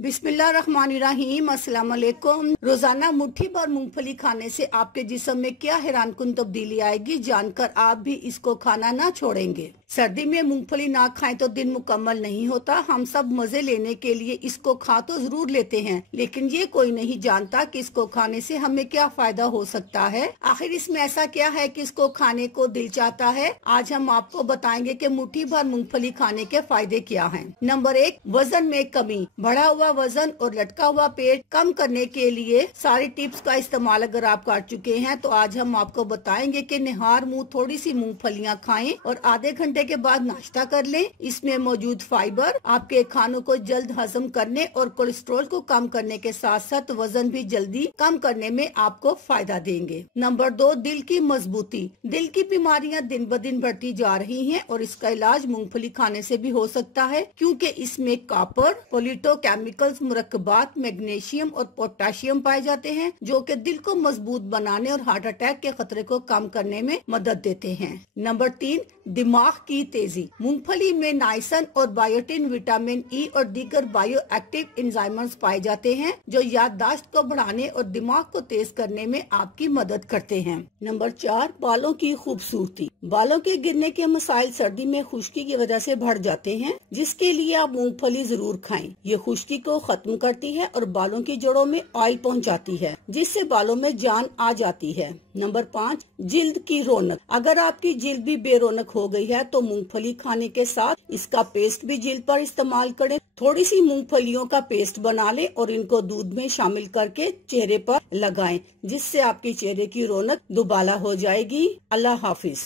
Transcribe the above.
बिस्मिल्लाहिर्रहमानिर्रहीम, अस्सलाम वालेकुम। रोजाना मुट्ठी भर मूंगफली खाने से आपके जिस्म में क्या हैरानकुन तब्दीली आएगी, जानकर आप भी इसको खाना ना छोड़ेंगे। सर्दी में मूंगफली ना खाएं तो दिन मुकम्मल नहीं होता। हम सब मजे लेने के लिए इसको खा तो जरूर लेते हैं, लेकिन ये कोई नहीं जानता कि इसको खाने से हमें क्या फायदा हो सकता है। आखिर इसमें ऐसा क्या है कि इसको खाने को दिल चाहता है। आज हम आपको बताएंगे कि मुट्ठी भर मूंगफली खाने के फायदे क्या हैं। नंबर 1, वजन में कमी। बढ़ा हुआ वजन और लटका हुआ पेट कम करने के लिए सारी टिप्स का इस्तेमाल अगर आप कर चुके हैं तो आज हम आपको बताएंगे कि निहार मुंह थोड़ी सी मूंगफलियां खाएं और आधे घंटे के बाद नाश्ता कर लें। इसमें मौजूद फाइबर आपके खानों को जल्द हजम करने और कोलेस्ट्रॉल को कम करने के साथ साथ वजन भी जल्दी कम करने में आपको फायदा देंगे। नंबर 2, दिल की मजबूती। दिल की बीमारियां दिन ब दिन बढ़ती जा रही हैं और इसका इलाज मूंगफली खाने से भी हो सकता है, क्योंकि इसमें कॉपर, पोलिटोकेमिकल्स, मुरक्कबात, मैग्नीशियम और पोटेशियम पाए जाते हैं, जो कि दिल को मजबूत बनाने और हार्ट अटैक के खतरे को कम करने में मदद देते हैं। नंबर 3, दिमाग की तेजी। मूंगफली में नाइसिन और बायोटिन, विटामिन ई और दीगर बायो एक्टिव एंजाइम्स पाए जाते हैं, जो याददाश्त को बढ़ाने और दिमाग को तेज करने में आपकी मदद करते हैं। नंबर 4, बालों की खूबसूरती। बालों के गिरने के मसाइल सर्दी में खुश्की की वजह से बढ़ जाते हैं, जिसके लिए आप मूंगफली जरूर खाएं। ये खुश्की को खत्म करती है और बालों की जड़ों में ऑयल पहुंचाती है, जिससे बालों में जान आ जाती है। नंबर 5, जिल्द की रौनक। अगर आपकी जिल्द भी बेरौनक हो गई है तो मूंगफली खाने के साथ इसका पेस्ट भी जिल्द पर इस्तेमाल करें। थोड़ी सी मूंगफलियों का पेस्ट बना लें और इनको दूध में शामिल करके चेहरे पर लगाएं, जिससे आपके चेहरे की रौनक दुबाला हो जाएगी। अल्लाह हाफिज।